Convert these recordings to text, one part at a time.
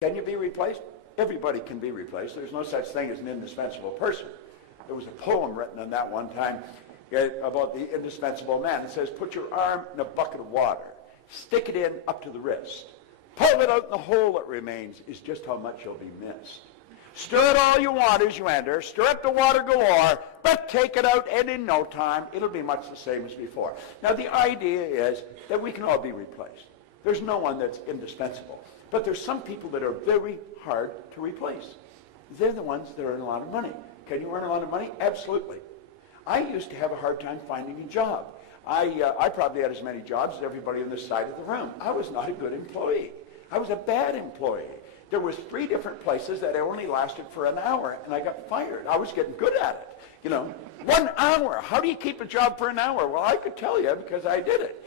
Can you be replaced? Everybody can be replaced. There's no such thing as an indispensable person. There was a poem written on that one time about the indispensable man. It says, put your arm in a bucket of water, stick it in up to the wrist, pull it out in the hole that remains is just how much you'll be missed. Stir it all you want as you enter, stir up the water galore, but take it out and in no time it'll be much the same as before. Now the idea is that we can all be replaced. There's no one that's indispensable. But there's some people that are very hard to replace. They're the ones that earn a lot of money. Can you earn a lot of money? Absolutely. I used to have a hard time finding a job. I probably had as many jobs as everybody on this side of the room. I was not a good employee. I was a bad employee. There was 3 different places that I only lasted for an hour, and I got fired. I was getting good at it. You know, 1 hour. How do you keep a job for an hour? Well, I could tell you because I did it.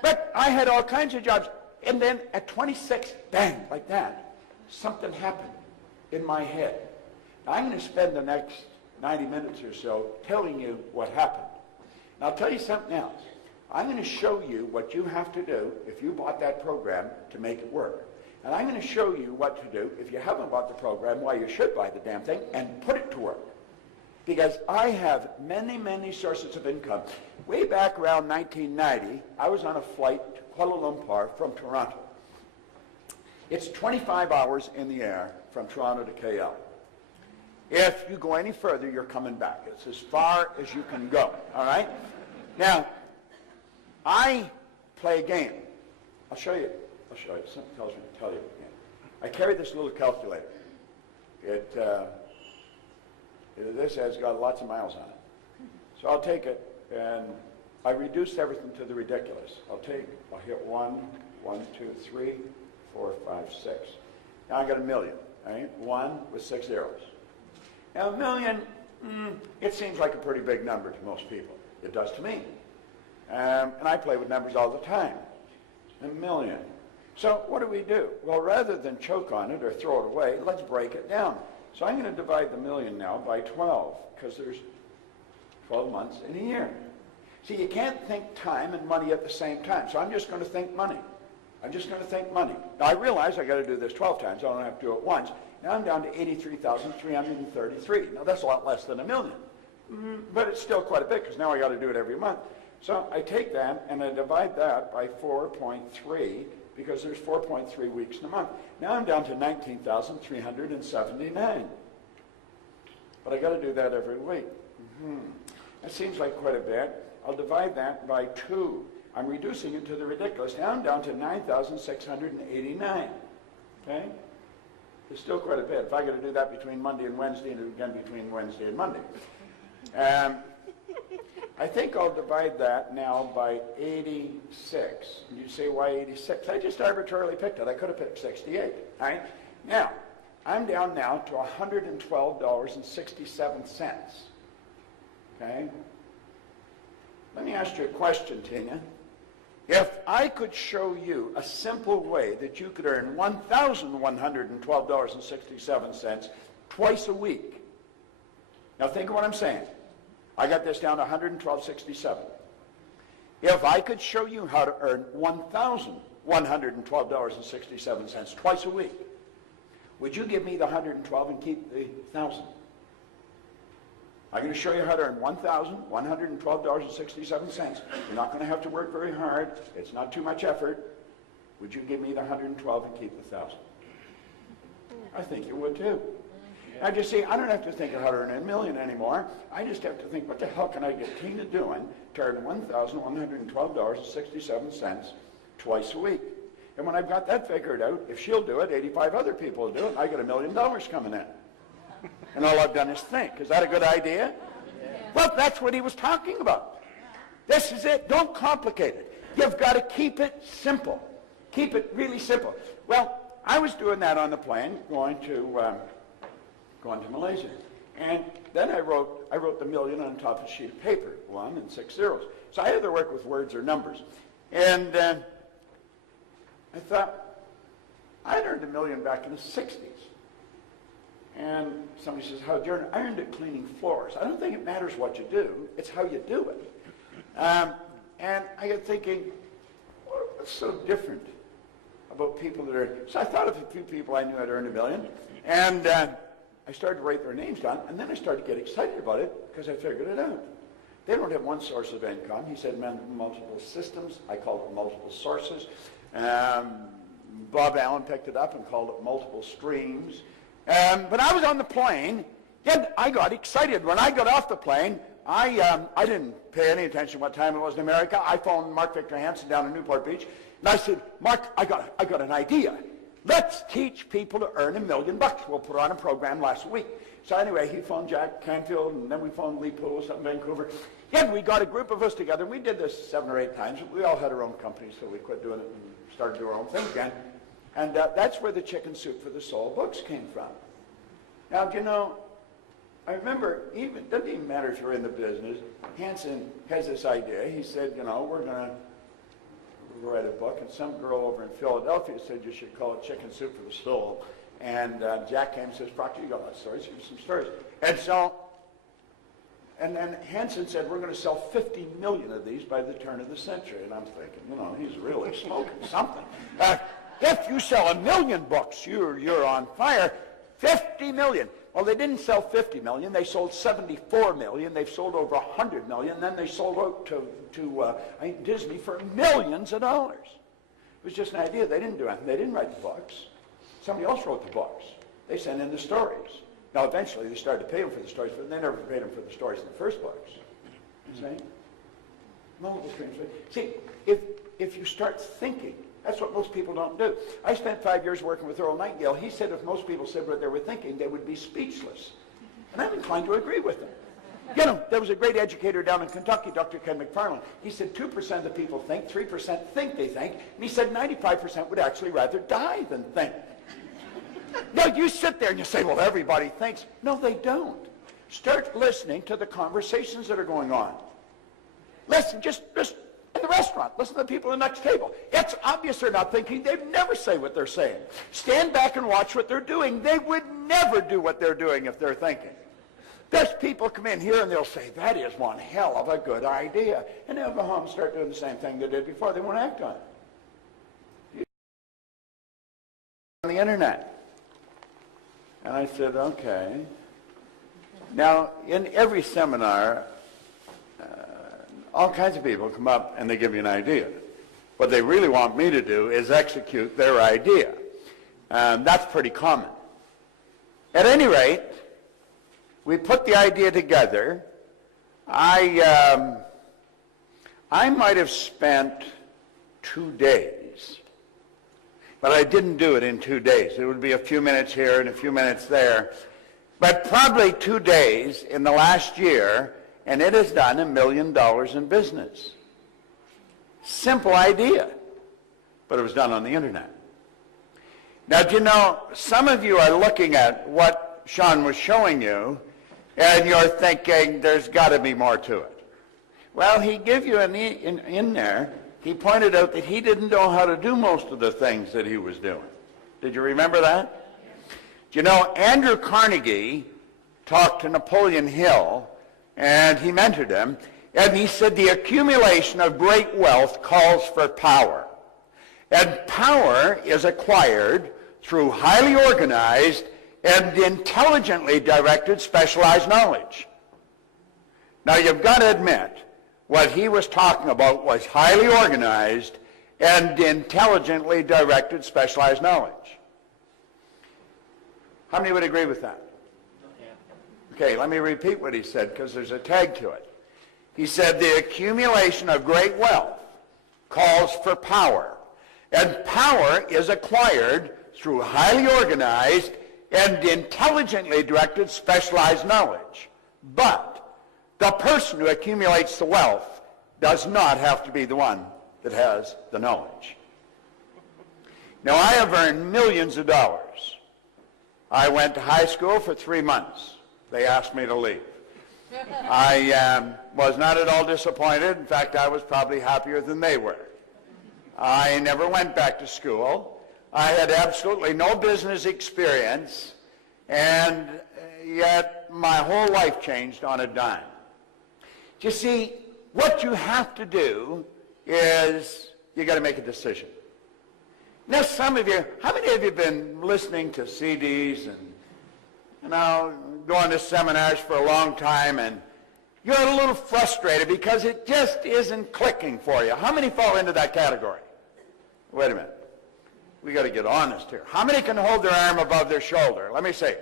But I had all kinds of jobs. And then at 26, bang, like that, something happened in my head. Now, I'm going to spend the next 90 minutes or so telling you what happened. And I'll tell you something else. I'm going to show you what you have to do if you bought that program to make it work. And I'm going to show you what to do if you haven't bought the program, why you should buy the damn thing, and put it to work. Because I have many, many sources of income. Way back around 1990, I was on a flight to Kuala Lumpur from Toronto. It's 25 hours in the air from Toronto to KL. If you go any further, you're coming back. It's as far as you can go, all right? Now, I play a game. I'll show you. Something tells me to tell you again. I carry this little calculator. This has got lots of miles on it. So I'll take it, and I reduced everything to the ridiculous. I'll hit 1, 2, 3, 4, 5, 6. Now I got a million, right? 1 with 6 zeros. Now a million, it seems like a pretty big number to most people. It does to me. And I play with numbers all the time. A million. So what do? Well, rather than choke on it or throw it away, let's break it down. So I'm going to divide the million now by 12, because there's 12 months in a year. See, you can't think time and money at the same time, so I'm just going to think money. I'm just going to think money. Now, I realize I got to do this 12 times. I don't have to do it once. Now I'm down to 83,333. Now, that's a lot less than a million. But it's still quite a bit, because now I got to do it every month. So I take that, and I divide that by 4.3, because there's 4.3 weeks in a month. Now I'm down to 19,379. But I got to do that every week. That seems like quite a bit. I'll divide that by 2. I'm reducing it to the ridiculous. Now I'm down to 9,689. Okay? It's still quite a bit. If I got to do that between Monday and Wednesday, and again between Wednesday and Monday. I think I'll divide that now by 86. And you say, why 86? I just arbitrarily picked it. I could have picked 68. All right? Now, I'm down now to $112.67. Okay? Let me ask you a question, Tina. If I could show you a simple way that you could earn $1,112.67 twice a week. Now think of what I'm saying. I got this down to $112.67. If I could show you how to earn $1,112.67 twice a week, would you give me the 112 and keep the 1,000? I'm going to show you how to earn $1,112.67. You're not going to have to work very hard. It's not too much effort. Would you give me the 112 and keep the 1,000? I think you would too. Now, you see, I don't have to think of how to earn $1 million anymore. I just have to think, what the hell can I get Tina doing to earn $1,112.67 twice a week? And when I've got that figured out, if she'll do it, 85 other people will do it, and I get $1 million coming in. And all I've done is think. Is that a good idea? Yeah. Well, that's what he was talking about. This is it. Don't complicate it. You've got to keep it simple. Keep it really simple. Well, I was doing that on the plane, going to Malaysia. And then I wrote the million on top of a sheet of paper, 1 and 6 zeros. So I either work with words or numbers. And I thought, I'd earned $1 million back in the 60s. And somebody says, how'd you earn it? I earned it cleaning floors. I don't think it matters what you do. It's how you do it. And I got thinking, what's so different about people that are, so I thought of a few people I knew had earned $1 million, and I started to write their names down, and then I started to get excited about it because I figured it out. They don't have one source of income. He said multiple systems. I called it multiple sources. Bob Allen picked it up and called it multiple streams. But I was on the plane, and I got excited. When I got off the plane, I didn't pay any attention to what time it was in America. I phoned Mark Victor Hansen down in Newport Beach, and I said, Mark, I got an idea. Let's teach people to earn $1 million. We'll put on a program last week. So anyway, he phoned Jack Canfield, and then we phoned Lee Poulos up in Vancouver. And we got a group of us together, and we did this 7 or 8 times. We all had our own companies, so we quit doing it and started doing our own thing again. And that's where the Chicken Soup for the Soul books came from. Now, you know, I remember, it doesn't even matter if you're in the business, Hansen has this idea. He said, you know, we're going to write a book, and some girl over in Philadelphia said you should call it Chicken Soup for the Soul. And Jack came and says, Proctor, you got a lot of stories, here's some stories. And so, and then Hansen said, we're going to sell 50 million of these by the turn of the century. And I'm thinking, you know, he's really smoking something. If you sell 1 million books, you're on fire. 50 million. Well, they didn't sell 50 million. They sold 74 million. They've sold over 100 million. Then they sold out to Disney for millions of dollars. It was just an idea. They didn't do anything. They didn't write the books. Somebody else wrote the books. They sent in the stories. Now, eventually, they started to pay them for the stories, but they never paid them for the stories in the first books. See? Multiple streams. See, if you start thinking, that's what most people don't do. I spent 5 years working with Earl Nightingale. He said if most people said what they were thinking, they would be speechless. And I'm inclined to agree with him. You know, there was a great educator down in Kentucky, Dr. Ken McFarland. He said 2% of the people think, 3% think they think, and he said 95% would actually rather die than think. No, you sit there and you say, well, everybody thinks. No, they don't. Start listening to the conversations that are going on. Listen, just in the restaurant, listen to the people at the next table. It's obvious they're not thinking. They'd never say what they're saying. Stand back and watch what they're doing. They would never do what they're doing if they're thinking. There's people come in here and they'll say, that is one hell of a good idea. And they'll go home and start doing the same thing they did before. They won't act on it. On the internet. And I said, okay. Now, in every seminar, all kinds of people come up and they give you an idea. What they really want me to do is execute their idea. That's pretty common. At any rate, we put the idea together. I might have spent 2 days, but I didn't do it in 2 days. It would be a few minutes here and a few minutes there. But probably 2 days in the last year, and it has done $1 million in business. Simple idea, but it was done on the internet. Now, do you know, some of you are looking at what Sean was showing you, and you're thinking, there's got to be more to it. Well, he gave you in there, he pointed out that he didn't know how to do most of the things that he was doing. Did you remember that? Do you know, Andrew Carnegie talked to Napoleon Hill, and he mentored him, and he said the accumulation of great wealth calls for power. And power is acquired through highly organized and intelligently directed specialized knowledge. Now, you've got to admit, what he was talking about was highly organized and intelligently directed specialized knowledge. How many would agree with that? Okay, let me repeat what he said, because there's a tag to it. He said the accumulation of great wealth calls for power, and power is acquired through highly organized and intelligently directed specialized knowledge. But the person who accumulates the wealth does not have to be the one that has the knowledge. Now, I have earned millions of dollars. I went to high school for 3 months. They asked me to leave. I was not at all disappointed. In fact, I was probably happier than they were. I never went back to school. I had absolutely no business experience, and yet my whole life changed on a dime. You see, what you have to do is you got to make a decision. Now, some of you, how many of you have been listening to CDs and, going to seminars for a long time, and you're a little frustrated because it just isn't clicking for you? How many fall into that category? Wait a minute. We got to get honest here. How many can hold their arm above their shoulder? Let me see.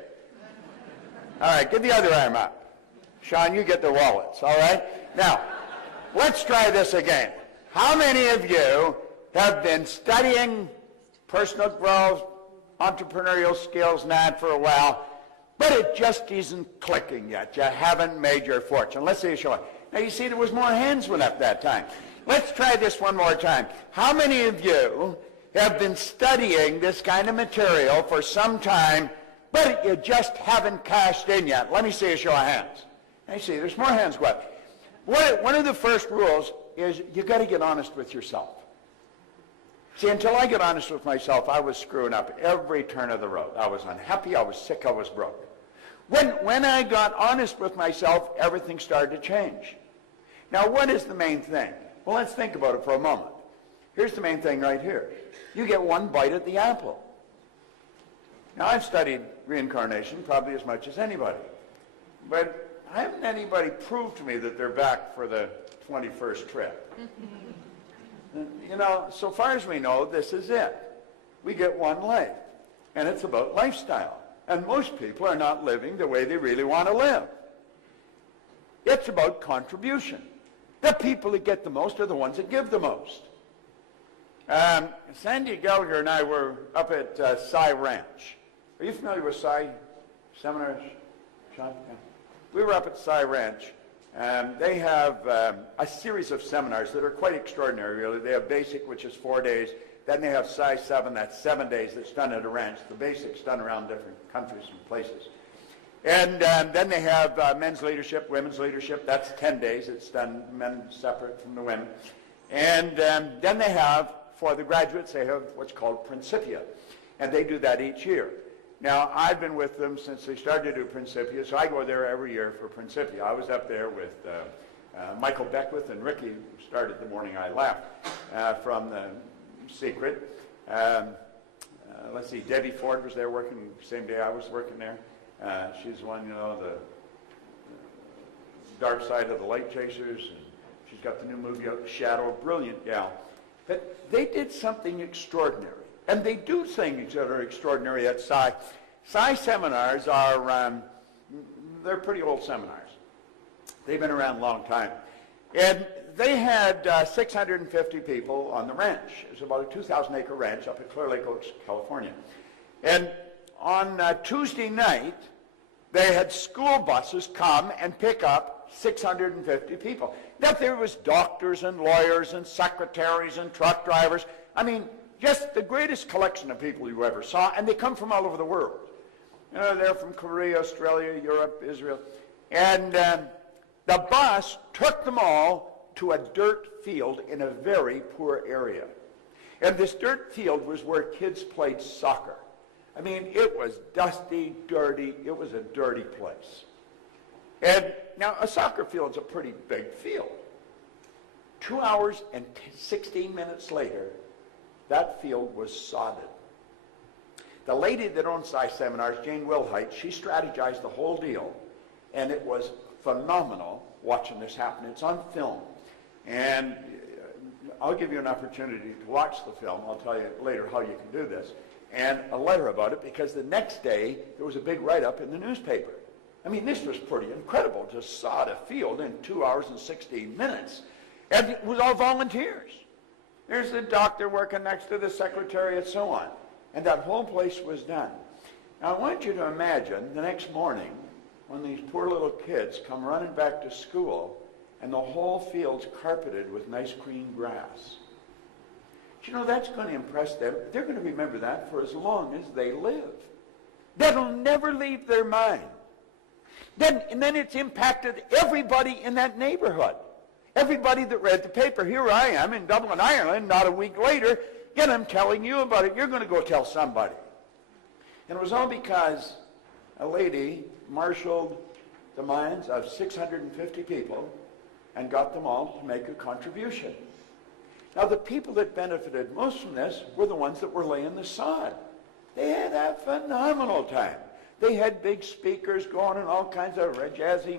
All right, get the other arm up. Sean, you get the wallets, all right? Now, let's try this again. How many of you have been studying personal growth, entrepreneurial skills, and that for a while, but it just isn't clicking yet? You haven't made your fortune. Let's see you show it. Now, you see there was more hands went up that time. Let's try this one more time. How many of you have been studying this kind of material for some time, but you just haven't cashed in yet? Let me see a show of hands. Now, you see, there's more hands go up. One of the first rules is you got to get honest with yourself. See, until I get honest with myself, I was screwing up every turn of the road. I was unhappy, I was sick, I was broke. When I got honest with myself, everything started to change. Now, what is the main thing? Well, let's think about it for a moment. Here's the main thing right here. You get one bite at the apple. Now, I've studied reincarnation probably as much as anybody, but haven't anybody proved to me that they're back for the 21st trip. So far as we know, this is it. We get one life, and it's about lifestyle. And most people are not living the way they really want to live. It's about contribution. The people that get the most are the ones that give the most. Sandy Gallagher and I were up at Cy Ranch. Are you familiar with Cy seminars, Sean? Yeah. We were up at Cy Ranch. They have a series of seminars that are quite extraordinary, really. They have basic, which is 4 days. Then they have Psi 7, that's 7 days, that's done at a ranch. The basic's done around different countries and places. And then they have men's leadership, women's leadership. That's 10 days. It's done men separate from the women. And then they have, for the graduates, they have what's called Principia. And they do that each year. Now, I've been with them since they started to do Principia, so I go there every year for Principia. I was up there with Michael Beckwith and Ricky, who started the morning I left from the Secret. Let's see, Debbie Ford was there working the same day I was working there. She's one, the dark side of the light chasers. And she's got the new movie out, The Shadow, brilliant gal. But they did something extraordinary. And they do things that are extraordinary at Psi. Psi seminars are, they're pretty old seminars. They've been around a long time. And they had 650 people on the ranch. It was about a 2,000-acre ranch up at Clear Lake, California. And on Tuesday night, they had school buses come and pick up 650 people. Now, there was doctors and lawyers and secretaries and truck drivers. I mean, just the greatest collection of people you ever saw, and they come from all over the world. They're from Korea, Australia, Europe, Israel. And the bus took them all to a dirt field in a very poor area. And this dirt field was where kids played soccer. I mean, it was dusty, dirty. It was a dirty place. And now a soccer field's a pretty big field. 2 hours and 16 minutes later, that field was sodded. The lady that owns Psi Seminars, Jane Wilhite, she strategized the whole deal, and it was phenomenal watching this happen. It's on film, and I'll give you an opportunity to watch the film. I'll tell you later how you can do this, and a letter about it, because the next day there was a big write-up in the newspaper. I mean, this was pretty incredible to sod a field in 2 hours and 16 minutes, and it was all volunteers. There's the doctor working next to the secretary and so on. And that whole place was done. Now, I want you to imagine the next morning when these poor little kids come running back to school and the whole field's carpeted with nice green grass. Do you know, that's going to impress them. They're going to remember that for as long as they live. That'll never leave their mind. And then it's impacted everybody in that neighborhood. Everybody that read the paper. Here I am in Dublin, Ireland, not a week later, yet I'm telling you about it. You're going to go tell somebody. And it was all because a lady marshaled the minds of 650 people and got them all to make a contribution. Now, the people that benefited most from this were the ones that were laying the sod. They had a phenomenal time. They had big speakers going and all kinds of jazzy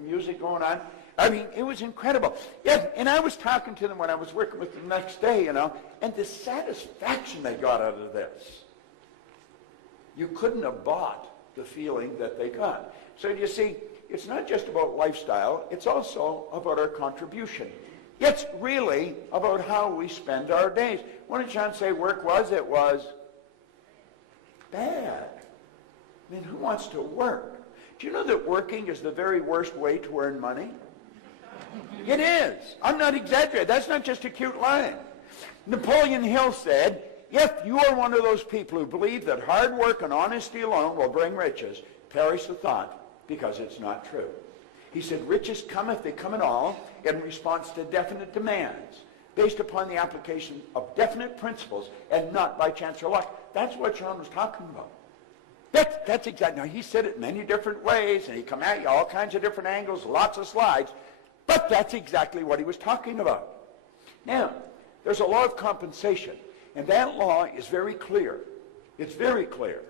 music going on. I mean, it was incredible. Yeah, and I was talking to them when I was working with them the next day, you know, and the satisfaction they got out of this. You couldn't have bought the feeling that they got. So you see, it's not just about lifestyle, it's also about our contribution. It's really about how we spend our days. What did John say work was? It was bad. I mean, who wants to work? Do you know that working is the very worst way to earn money? It is. I'm not exaggerating. That's not just a cute line. Napoleon Hill said, if you are one of those people who believe that hard work and honesty alone will bring riches, perish the thought, because it's not true. He said, riches come, if they come at all, in response to definite demands, based upon the application of definite principles, and not by chance or luck. That's what John was talking about. That's exactly. Now, he said it many different ways, and he come at you all kinds of different angles, lots of slides, but that's exactly what he was talking about. Now, there's a law of compensation, and that law is very clear. It's very clear.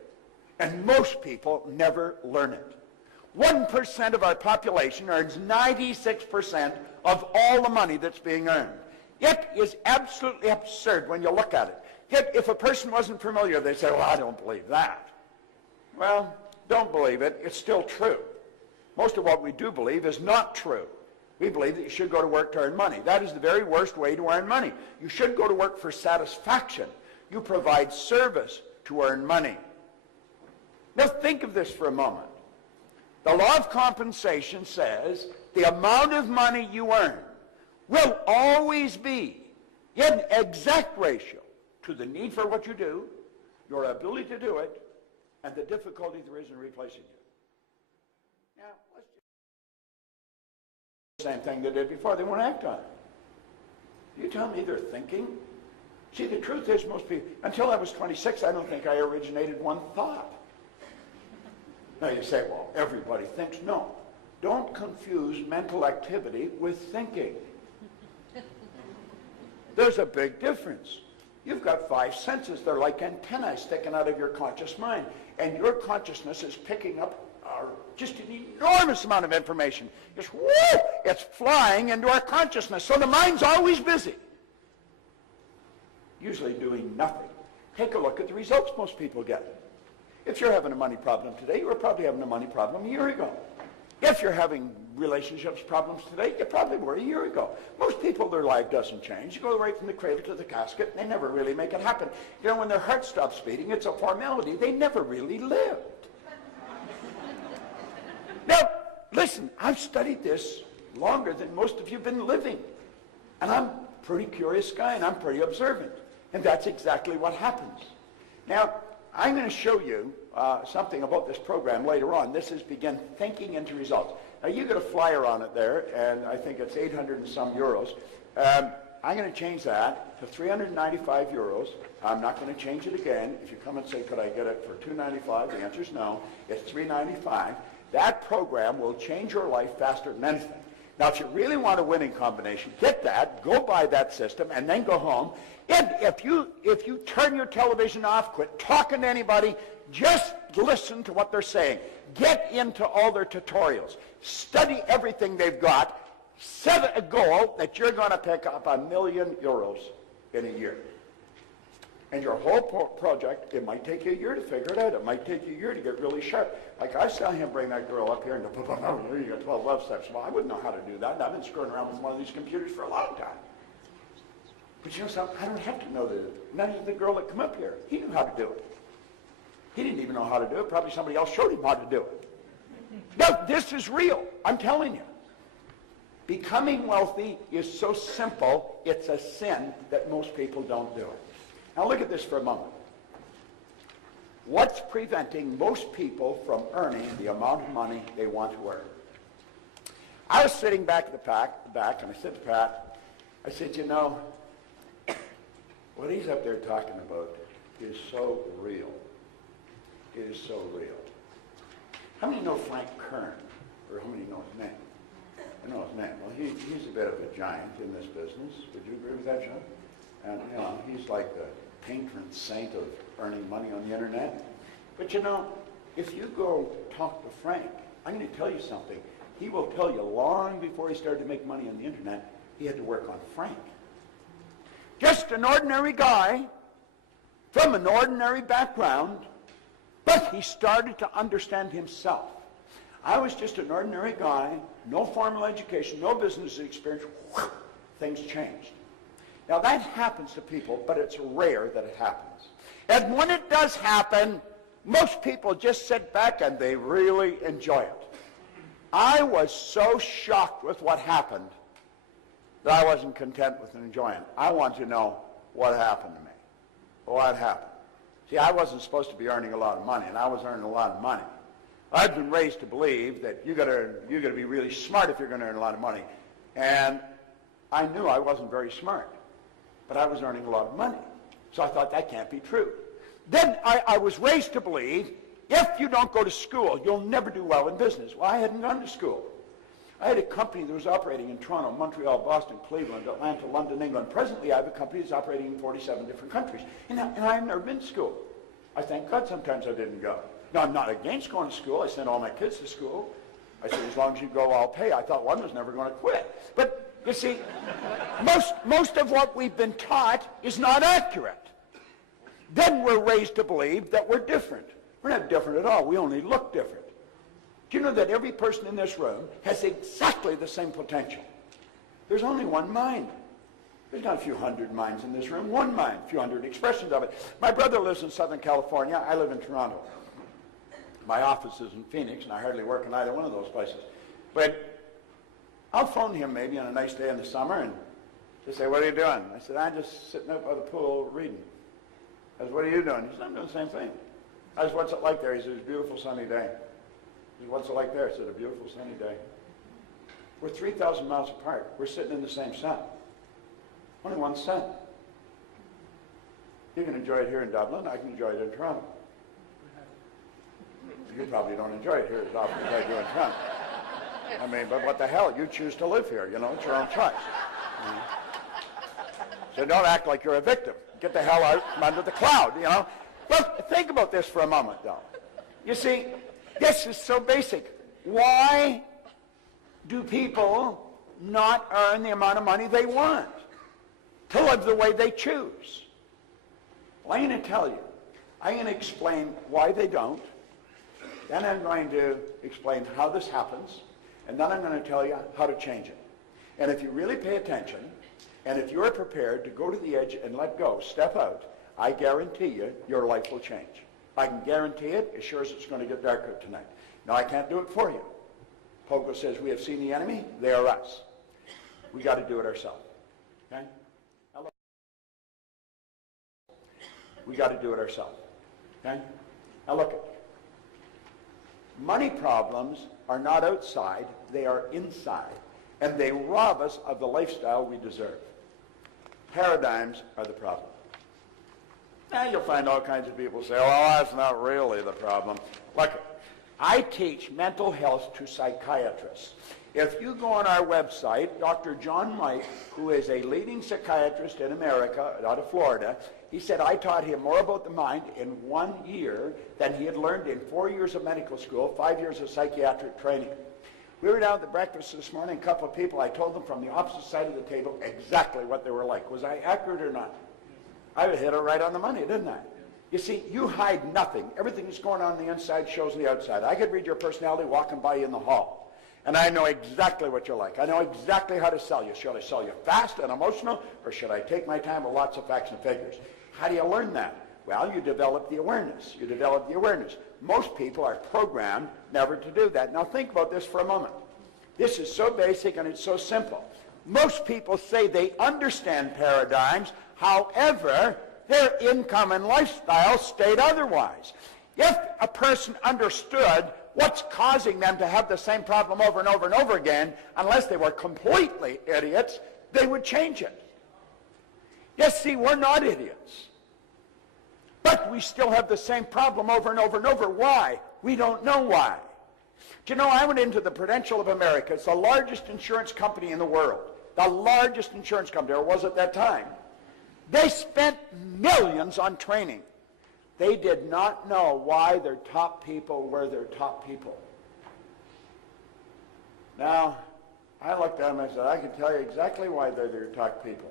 And most people never learn it. 1% of our population earns 96% of all the money that's being earned. It is absolutely absurd when you look at it. Yet, if a person wasn't familiar, they'd say, well, I don't believe that. Well, don't believe it. It's still true. Most of what we do believe is not true. We believe that you should go to work to earn money. That is the very worst way to earn money. You should go to work for satisfaction. You provide service to earn money. Now think of this for a moment. The law of compensation says the amount of money you earn will always be in exact ratio to the need for what you do, your ability to do it, and the difficulty there is in replacing you. Now, let's do the same thing they did before. They won't act on it. You tell me they're thinking? See, the truth is most people, until I was 26, I don't think I originated one thought. Now you say, well, everybody thinks. No. Don't confuse mental activity with thinking. There's a big difference. You've got 5 senses. They're like antennae sticking out of your conscious mind. And your consciousness is picking up just an enormous amount of information. Just, whoo, it's flying into our consciousness. So the mind's always busy. Usually doing nothing. Take a look at the results most people get. If you're having a money problem today, you were probably having a money problem a year ago. If you're having relationships problems today, you probably were a year ago. Most people, their life doesn't change. You go right from the cradle to the casket, and they never really make it happen. You know, when their heart stops beating, it's a formality. They never really lived. Now, listen, I've studied this longer than most of you have been living. And I'm a pretty curious guy, and I'm pretty observant. And that's exactly what happens. Now, I'm going to show you something about this program later on. This is Begin Thinking into Results. Now, you get a flyer on it there, and I think it's 800 and some euros. I'm going to change that to 395 euros. I'm not going to change it again. If you come and say, could I get it for 295? The answer is no. It's 395. That program will change your life faster than anything. Now, if you really want a winning combination, get that, go buy that system, and then go home. And if you turn your television off, quit talking to anybody, just listen to what they're saying. Get into all their tutorials. Study everything they've got. Set a goal that you're going to pick up €1 million in a year. And your whole project, it might take you a year to figure it out. It might take you a year to get really sharp. Like I saw him bring that girl up here and you got 12 love steps. Well, I wouldn't know how to do that. And I've been screwing around with one of these computers for a long time. But you know something? I don't have to know that. Neither did the girl that came up here. He knew how to do it. He didn't even know how to do it. Probably somebody else showed him how to do it. No, this is real. I'm telling you. Becoming wealthy is so simple, it's a sin that most people don't do it. Now look at this for a moment. What's preventing most people from earning the amount of money they want to earn? I was sitting back at the back, and I said to Pat, I said, you know, what he's up there talking about is so real. It is so real. How many know Frank Kern? Or how many know his name? You know his name. Well, he's a bit of a giant in this business. Would you agree with that, John? And, you know, he's like the patron saint of earning money on the internet. But, you know, if you go talk to Frank, I'm going to tell you something. He will tell you long before he started to make money on the internet, he had to work on Frank. Just an ordinary guy from an ordinary background, but he started to understand himself. I was just an ordinary guy, no formal education, no business experience. Things changed. Now that happens to people, but it's rare that it happens. And when it does happen, most people just sit back and they really enjoy it. I was so shocked with what happened that I wasn't content with enjoying it. I want to know what happened to me. What happened? See, I wasn't supposed to be earning a lot of money, and I was earning a lot of money. I've been raised to believe that you got to be really smart if you're going to earn a lot of money. And I knew I wasn't very smart, but I was earning a lot of money. So I thought that can't be true. Then I was raised to believe if you don't go to school, you'll never do well in business. Well, I hadn't gone to school. I had a company that was operating in Toronto, Montreal, Boston, Cleveland, Atlanta, London, England. Presently, I have a company that's operating in 47 different countries. And I've never been to school. I thank God sometimes I didn't go. Now, I'm not against going to school. I sent all my kids to school. I said, as long as you go, I'll pay. I thought one was never going to quit. But, you see, most of what we've been taught is not accurate. Then we're raised to believe that we're different. We're not different at all. We only look different. Do you know that every person in this room has exactly the same potential? There's only one mind. There's not a few hundred minds in this room. One mind, a few hundred expressions of it. My brother lives in Southern California. I live in Toronto. My office is in Phoenix, and I hardly work in either one of those places. But I'll phone him maybe on a nice day in the summer, and he'll say, what are you doing? I said, I'm just sitting up by the pool reading. I said, what are you doing? He said, I'm doing the same thing. I said, what's it like there? He said, it's a beautiful sunny day. He said, what's it like there? I said, a beautiful sunny day. We're 3,000 miles apart. We're sitting in the same sun. Only one sun. You can enjoy it here in Dublin. I can enjoy it in Toronto. You probably don't enjoy it here as often as I do in Toronto. I mean, but what the hell? You choose to live here. You know, it's your own choice. So don't act like you're a victim. Get the hell out from under the cloud, you know. Well, think about this for a moment, though. You see, this is so basic. Why do people not earn the amount of money they want to live the way they choose? Well, I'm going to tell you. I'm going to explain why they don't. Then I'm going to explain how this happens. And then I'm going to tell you how to change it. And if you really pay attention, and if you're prepared to go to the edge and let go, step out, I guarantee you, your life will change. I can guarantee it as sure as it's going to get darker tonight. Now, I can't do it for you. Pogo says, we have seen the enemy, they are us. We got to do it ourselves. Okay? We got to do it ourselves. Okay? Now look, money problems are not outside, they are inside. And they rob us of the lifestyle we deserve. Paradigms are the problem. Now you'll find all kinds of people say, well, that's not really the problem. Look, I teach mental health to psychiatrists. If you go on our website, Dr. John Mike, who is a leading psychiatrist in America, out of Florida, he said I taught him more about the mind in 1 year than he had learned in 4 years of medical school, 5 years of psychiatric training. We were down at the breakfast this morning, a couple of people, I told them from the opposite side of the table exactly what they were like. Was I accurate or not? I hit it right on the money, didn't I? You see, you hide nothing. Everything that's going on the inside shows the outside. I could read your personality walking by you in the hall, and I know exactly what you're like. I know exactly how to sell you. Should I sell you fast and emotional, or should I take my time with lots of facts and figures? How do you learn that? Well, you develop the awareness. You develop the awareness. Most people are programmed never to do that. Now think about this for a moment. This is so basic and it's so simple. Most people say they understand paradigms, however, their income and lifestyle state otherwise. If a person understood what's causing them to have the same problem over and over and over again, unless they were completely idiots, they would change it. Yes, see, we're not idiots. But we still have the same problem over and over and over. Why? We don't know why. Do you know, I went into the Prudential of America. It's the largest insurance company in the world. The largest insurance company, or was at that time. They spent millions on training. They did not know why their top people were their top people. Now, I looked at them and I said, I can tell you exactly why they're their top people.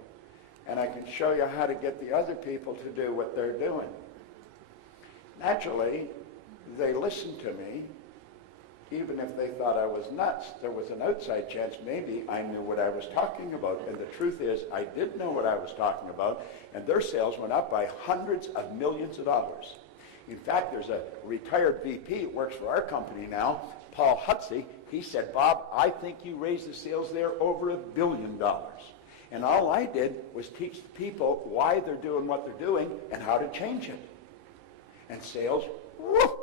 And I can show you how to get the other people to do what they're doing. Naturally, they listened to me, even if they thought I was nuts. There was an outside chance maybe I knew what I was talking about. And the truth is, I did know what I was talking about, and their sales went up by hundreds of millions of dollars. In fact, there's a retired VP that works for our company now, Paul Hutsey. He said, Bob, I think you raised the sales there over $1 billion. And all I did was teach the people why they're doing what they're doing and how to change it. And sales, whoo!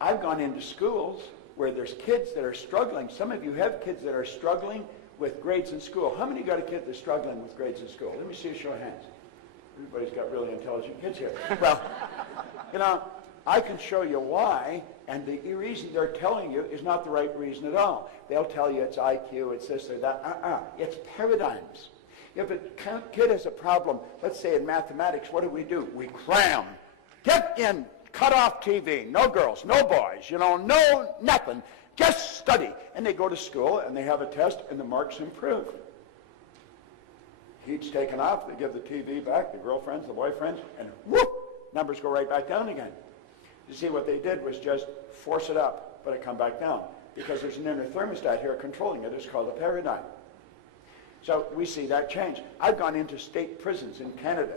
I've gone into schools where there's kids that are struggling. Some of you have kids that are struggling with grades in school. How many got a kid that's struggling with grades in school? Let me see a show of hands. Everybody's got really intelligent kids here. Well, you know, I can show you why, and the reason they're telling you is not the right reason at all. They'll tell you it's IQ, it's this or that. It's paradigms. If a kid has a problem, let's say in mathematics, what do? We cram. Get in, cut off TV, no girls, no boys, no nothing. Just study. And they go to school and they have a test and the marks improve. Heat's taken off, they give the TV back, the girlfriends, the boyfriends, and whoop, numbers go right back down again. You see, what they did was just force it up, but it come back down. Because there's an inner thermostat here controlling it. It's called a paradigm. So we see that change. I've gone into state prisons in Canada.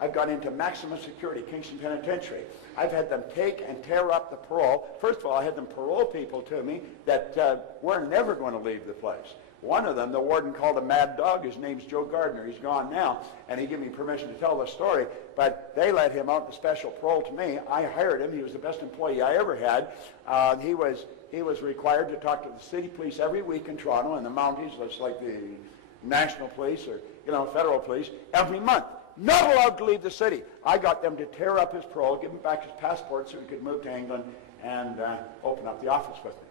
I've gone into maximum security, Kingston Penitentiary. I've had them take and tear up the parole. First of all, I had them parole people to me that were never going to leave the place. One of them, the warden called a mad dog. His name's Joe Gardner. He's gone now, and he gave me permission to tell the story. But they let him out in special parole to me. I hired him. He was the best employee I ever had. He was required to talk to the city police every week in Toronto and the Mounties, just like the national police or federal police, every month. Not allowed to leave the city. I got them to tear up his parole, give him back his passport so he could move to England and open up the office with me.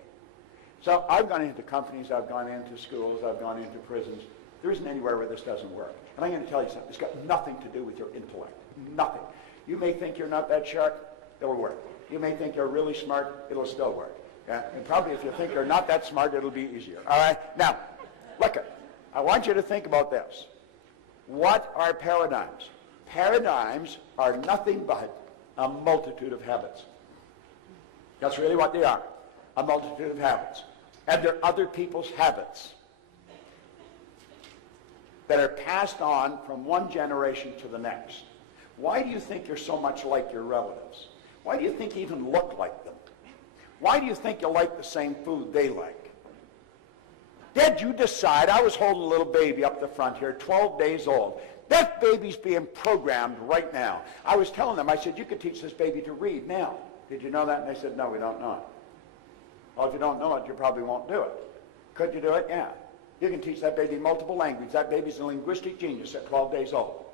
So I've gone into companies, I've gone into schools, I've gone into prisons. There isn't anywhere where this doesn't work. And I'm going to tell you something. It's got nothing to do with your intellect. Nothing. You may think you're not that sharp, it'll work. You may think you're really smart, it'll still work. Yeah? And probably if you think you're not that smart, it'll be easier. All right? Now, look, I want you to think about this. What are paradigms? Paradigms are nothing but a multitude of habits. That's really what they are. A multitude of habits. And they're other people's habits that are passed on from one generation to the next. Why do you think you're so much like your relatives? Why do you think you even look like them? Why do you think you like the same food they like? Did you decide? I was holding a little baby up the front here, 12 days old. That baby's being programmed right now. I was telling them, I said, you could teach this baby to read now. Did you know that? And they said, no, we don't know it. Well, if you don't know it, you probably won't do it. Could you do it? Yeah. You can teach that baby multiple languages. That baby's a linguistic genius at 12 days old.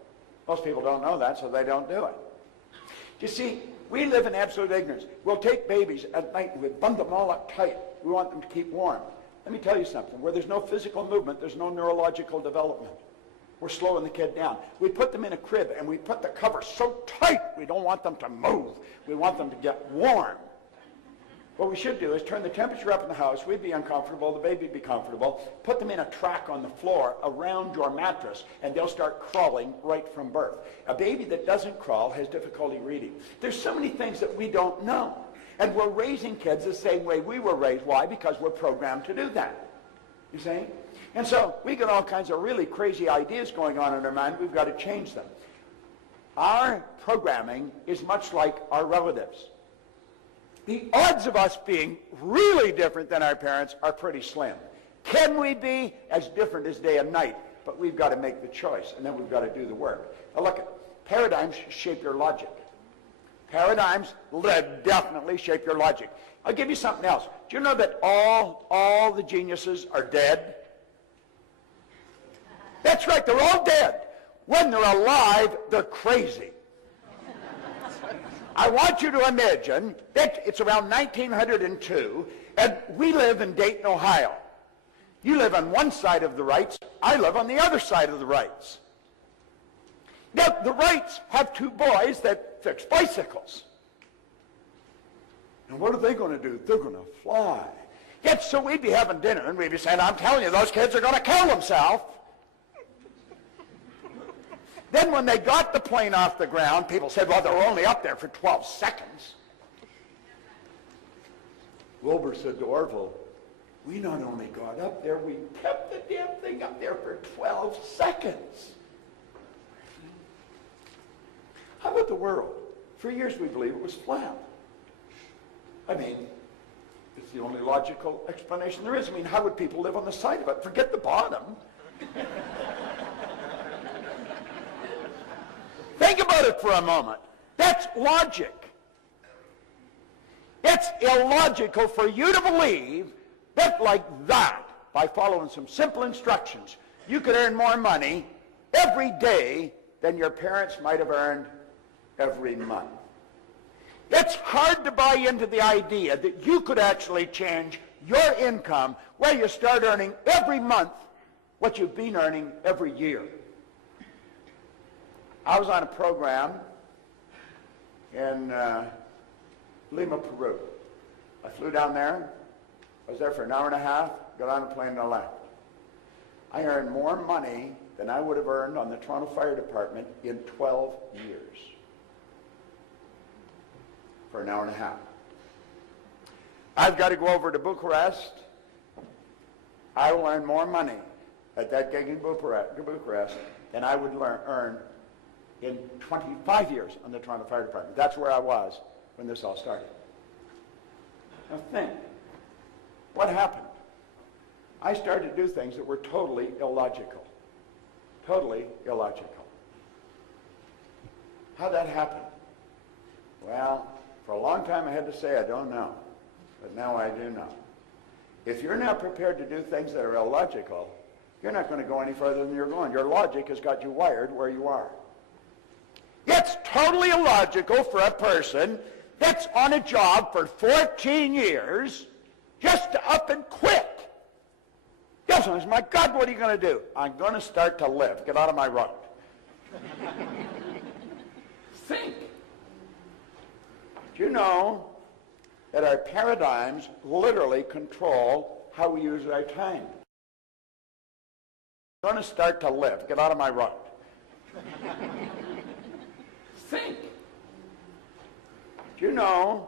Most people don't know that, so they don't do it. You see, we live in absolute ignorance. We'll take babies at night and we bundle them all up tight. We want them to keep warm. Let me tell you something. Where there's no physical movement, there's no neurological development. We're slowing the kid down. We put them in a crib and we put the cover so tight we don't want them to move. We want them to get warm. What we should do is turn the temperature up in the house. We'd be uncomfortable. The baby'd be comfortable. Put them in a track on the floor around your mattress, and they'll start crawling right from birth. A baby that doesn't crawl has difficulty reading. There's so many things that we don't know. And we're raising kids the same way we were raised. Why? Because we're programmed to do that. You see? And so we got all kinds of really crazy ideas going on in our mind. We've got to change them. Our programming is much like our relatives. The odds of us being really different than our parents are pretty slim. Can we be as different as day and night? But we've got to make the choice, and then we've got to do the work. Now look, paradigms shape your logic. Paradigms definitely shape your logic. I'll give you something else. Do you know that all the geniuses are dead? That's right, they're all dead. When they're alive, they're crazy. I want you to imagine that it's around 1902, and we live in Dayton, Ohio. You live on one side of the Wrights, I live on the other side of the Wrights. Now, the Wrights have two boys that fix bicycles. And what are they going to do? They're going to fly. Yet, so we'd be having dinner, and we'd be saying, I'm telling you, those kids are going to kill themselves. Then when they got the plane off the ground, people said, well, they were only up there for 12 seconds. Wilbur said to Orville, we not only got up there, we kept the damn thing up there for 12 seconds. How about the world? For years we believed it was flat. I mean, it's the only logical explanation there is. I mean, how would people live on the side of it? Forget the bottom. Think about it for a moment. That's logic. It's illogical for you to believe that like that, by following some simple instructions, you could earn more money every day than your parents might have earned every month. It's hard to buy into the idea that you could actually change your income where you start earning every month what you've been earning every year. I was on a program in Lima, Peru. I flew down there. I was there for an hour and a half, got on a plane and I left. I earned more money than I would have earned on the Toronto Fire Department in 12 years for an hour and a half. I've got to go over to Bucharest. I will earn more money at that gig in Bucharest than I would earn in 25 years on the Toronto Fire Department. That's where I was when this all started. Now think, what happened? I started to do things that were totally illogical. Totally illogical. How'd that happen? Well, for a long time I had to say I don't know, but now I do know. If you're not prepared to do things that are illogical, you're not going to go any further than you're going. Your logic has got you wired where you are. It's totally illogical for a person that's on a job for 14 years just to up and quit. Yes, my God, what are you going to do? I'm going to start to live. Get out of my road. Think. Do you know that our paradigms literally control how we use our time? I'm going to start to live. Get out of my road. Think. Do you know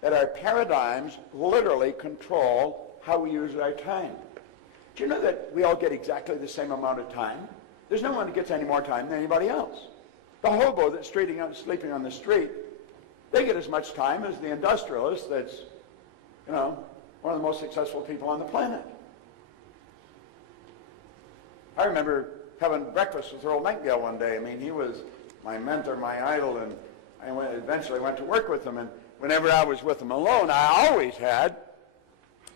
that our paradigms literally control how we use our time? Do you know that we all get exactly the same amount of time? There's no one that gets any more time than anybody else. The hobo that's sleeping on the street, they get as much time as the industrialist that's, one of the most successful people on the planet. I remember having breakfast with Earl Nightingale one day. I mean, he was my mentor, my idol, and I eventually went to work with him. And whenever I was with him alone, I always had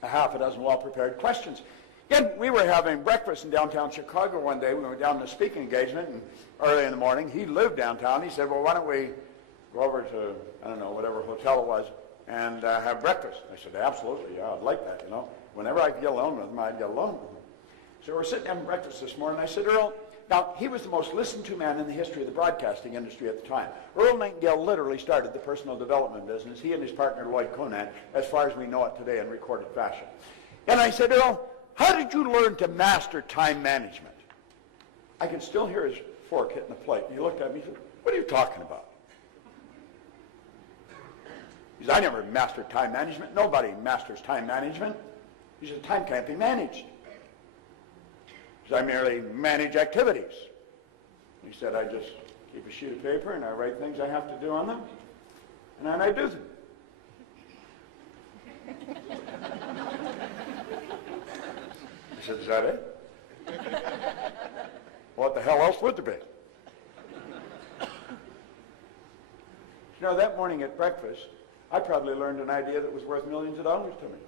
a half a dozen well-prepared questions. Again, we were having breakfast in downtown Chicago one day. We went down to a speaking engagement, and early in the morning, he lived downtown. He said, well, why don't we go over to, I don't know, whatever hotel it was, and have breakfast? I said, absolutely, yeah, I'd like that, Whenever I could get alone with him, I'd get alone with him. So we're sitting having breakfast this morning, and I said, Earl, now, he was the most listened to man in the history of the broadcasting industry at the time. Earl Nightingale literally started the personal development business, he and his partner Lloyd Conant, as far as we know it today in recorded fashion. And I said, Earl, how did you learn to master time management? I could still hear his fork hitting the plate. He looked at me and said, what are you talking about? He said, I never mastered time management. Nobody masters time management. He said, time can't be managed. He said, I merely manage activities. He said, I just keep a sheet of paper and I write things I have to do on them, and then I do them. He said, is that it? What the hell else would there be? That morning at breakfast, I probably learned an idea that was worth millions of dollars to me.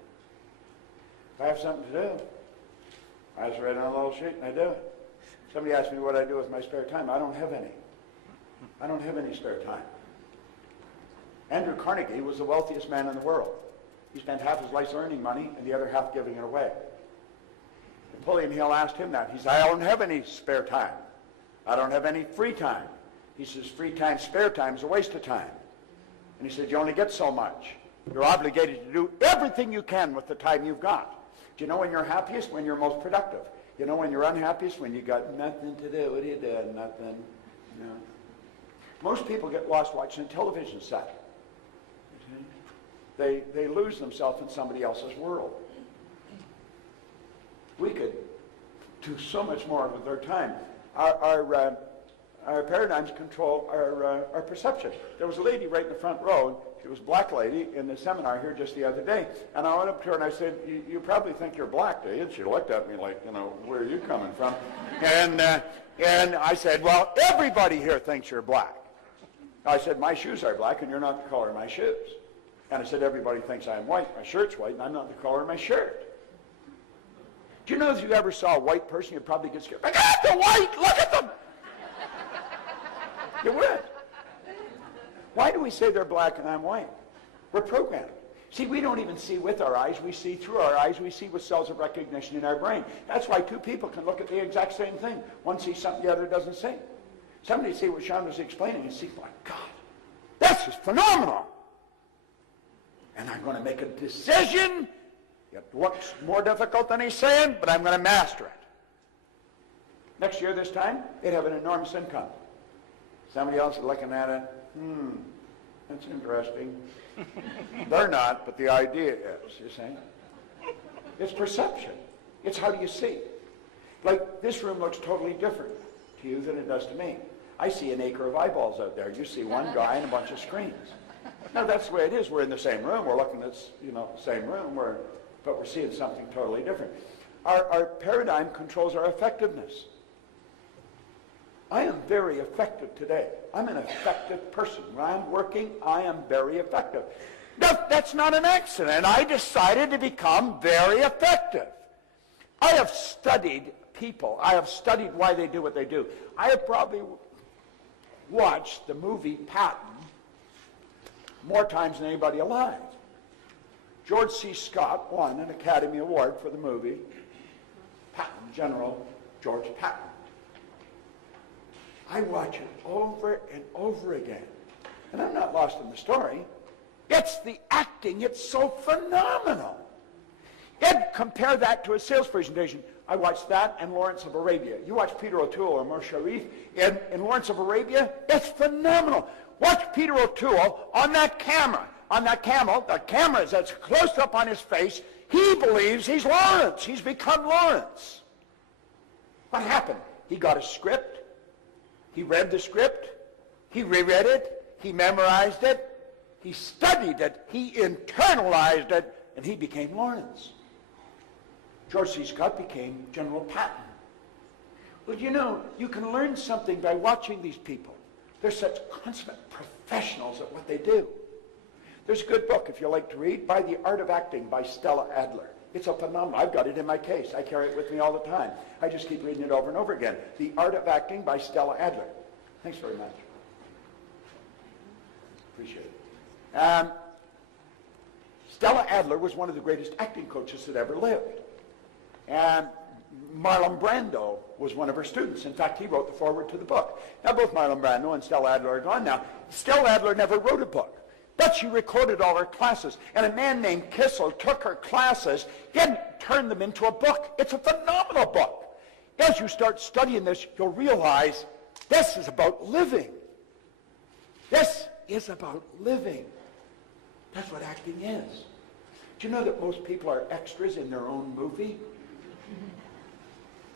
If I have something to do, I just write it on a little sheet and I do it. Somebody asked me what I do with my spare time. I don't have any. I don't have any spare time. Andrew Carnegie was the wealthiest man in the world. He spent half his life earning money and the other half giving it away. Napoleon Hill asked him that. He said, I don't have any spare time. I don't have any free time. He says, free time, spare time is a waste of time. And he said, you only get so much. You're obligated to do everything you can with the time you've got. Do you know when you're happiest? When you're most productive. You know when you're unhappiest? When you got nothing to do. What do you do? Nothing. No. Most people get lost watching a television set. They lose themselves in somebody else's world. We could do so much more with our time. Our paradigms control our perception. There was a lady right in the front row. She was a black lady in the seminar here just the other day. And I went up to her and I said, you probably think you're black, do you? And she looked at me like, where are you coming from? And I said, well, everybody here thinks you're black. I said, my shoes are black and you're not the color of my shoes. And I said, everybody thinks I'm white. My shirt's white and I'm not the color of my shirt. Do you know if you ever saw a white person, you'd probably get scared. Look at the white! Look at them! You would. Why do we say they're black and I'm white? We're programmed. See, we don't even see with our eyes. We see through our eyes. We see with cells of recognition in our brain. That's why two people can look at the exact same thing. One sees something the other doesn't see. Somebody see what Sean was explaining and see, my God, this is phenomenal. And I'm going to make a decision. It looks more difficult than he's saying, but I'm going to master it. Next year, this time, they'd have an enormous income. Somebody else is looking at it. That's interesting. They're not, but the idea is, you see. It's perception. It's how do you see. Like, this room looks totally different to you than it does to me. I see an acre of eyeballs out there. You see one guy and a bunch of screens. No, that's the way it is. We're in the same room. We're looking at the same room, but we're seeing something totally different. Our paradigm controls our effectiveness. I am very effective today. I'm an effective person. When I'm working, I am very effective. No, that's not an accident. I decided to become very effective. I have studied people. I have studied why they do what they do. I have probably watched the movie Patton more times than anybody alive. George C. Scott won an Academy Award for the movie Patton, General George Patton. I watch it over and over again. And I'm not lost in the story. It's the acting. It's so phenomenal. And compare that to a sales presentation. I watched that and Lawrence of Arabia. You watch Peter O'Toole or Omar Sharif in Lawrence of Arabia, it's phenomenal. Watch Peter O'Toole on that camera. On that camel, the camera is that's close up on his face. He believes he's Lawrence. He's become Lawrence. What happened? He got a script. He read the script. He reread it. He memorized it. He studied it. He internalized it. And he became Lawrence. George C. Scott became General Patton. Well, you can learn something by watching these people. They're such consummate professionals at what they do. There's a good book, if you like to read, by The Art of Acting by Stella Adler. It's a phenomenal. I've got it in my case. I carry it with me all the time. I just keep reading it over and over again. The Art of Acting by Stella Adler. Thanks very much. Appreciate it. Stella Adler was one of the greatest acting coaches that ever lived. And Marlon Brando was one of her students. In fact, he wrote the foreword to the book. Now, both Marlon Brando and Stella Adler are gone now. Stella Adler never wrote a book. But she recorded all her classes. And a man named Kissel took her classes and turned them into a book. It's a phenomenal book. As you start studying this, you'll realize this is about living. This is about living. That's what acting is. Do you know that most people are extras in their own movie?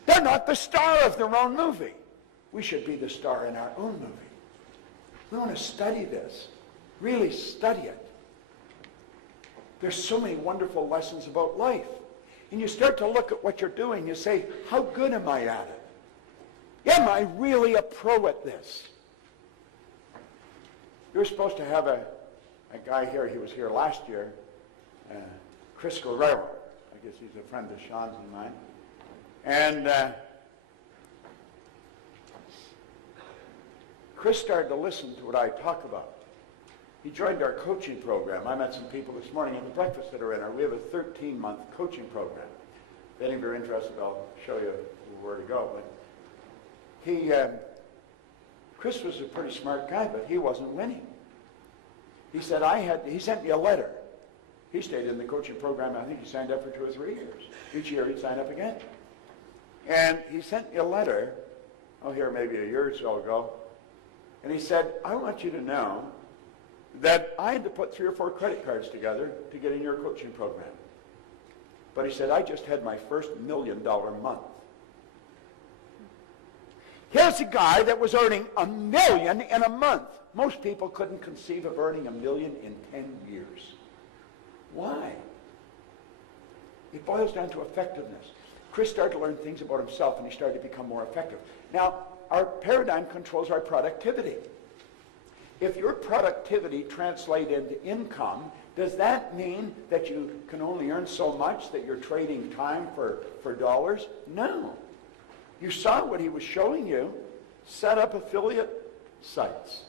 They're not the star of their own movie. We should be the star in our own movie. We want to study this. Really study it. There's so many wonderful lessons about life. And you start to look at what you're doing. You say, how good am I at it? Am I really a pro at this? You were supposed to have a guy here. He was here last year. Chris Guerrero. I guess he's a friend of Sean's and mine. And Chris started to listen to what I talk about. He joined our coaching program. I met some people this morning in the breakfast that are in our. We have a 13-month coaching program. If any of you are interested, I'll show you where to go. But Chris was a pretty smart guy, but he wasn't winning. He said, he sent me a letter. He stayed in the coaching program. I think he signed up for 2 or 3 years. Each year he'd sign up again. And he sent me a letter, here maybe a year or so ago, and he said, I want you to know that I had to put 3 or 4 credit cards together to get in your coaching program. But he said, I just had my first $1 million month. Here's a guy that was earning $1 million in a month. Most people couldn't conceive of earning $1 million in 10 years. Why? It boils down to effectiveness. Chris started to learn things about himself, and he started to become more effective. Now, our paradigm controls our productivity. If your productivity translates into income, does that mean that you can only earn so much that you're trading time for dollars? No. You saw what he was showing you. Set up affiliate sites.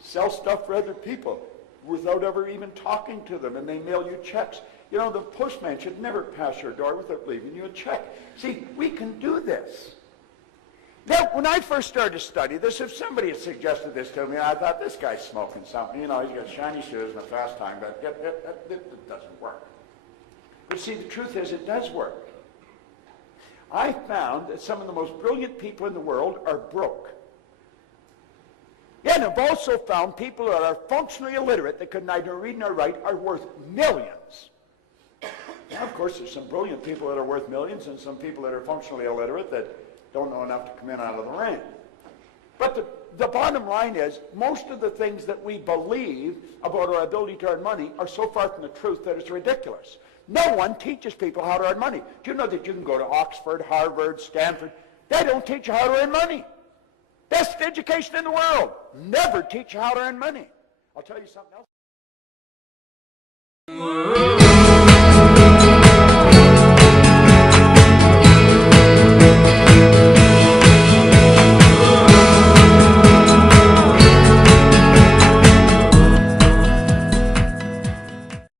Sell stuff for other people without ever even talking to them, and they mail you checks. You know, the postman should never pass your door without leaving you a check. See, we can do this. Now, when I first started to study this, if somebody had suggested this to me, I thought, this guy's smoking something. You know, he's got shiny shoes and a fast time, but it doesn't work. But see, the truth is, it does work. I found that some of the most brilliant people in the world are broke. Yeah, and I've also found people that are functionally illiterate that could neither read nor write are worth millions. Now, of course, there's some brilliant people that are worth millions and some people that are functionally illiterate that don't know enough to come in out of the rain. But the bottom line is, most of the things that we believe about our ability to earn money are so far from the truth that it's ridiculous. No one teaches people how to earn money. Do you know that you can go to Oxford, Harvard, Stanford? They don't teach you how to earn money. Best education in the world. Never teach you how to earn money. I'll tell you something else.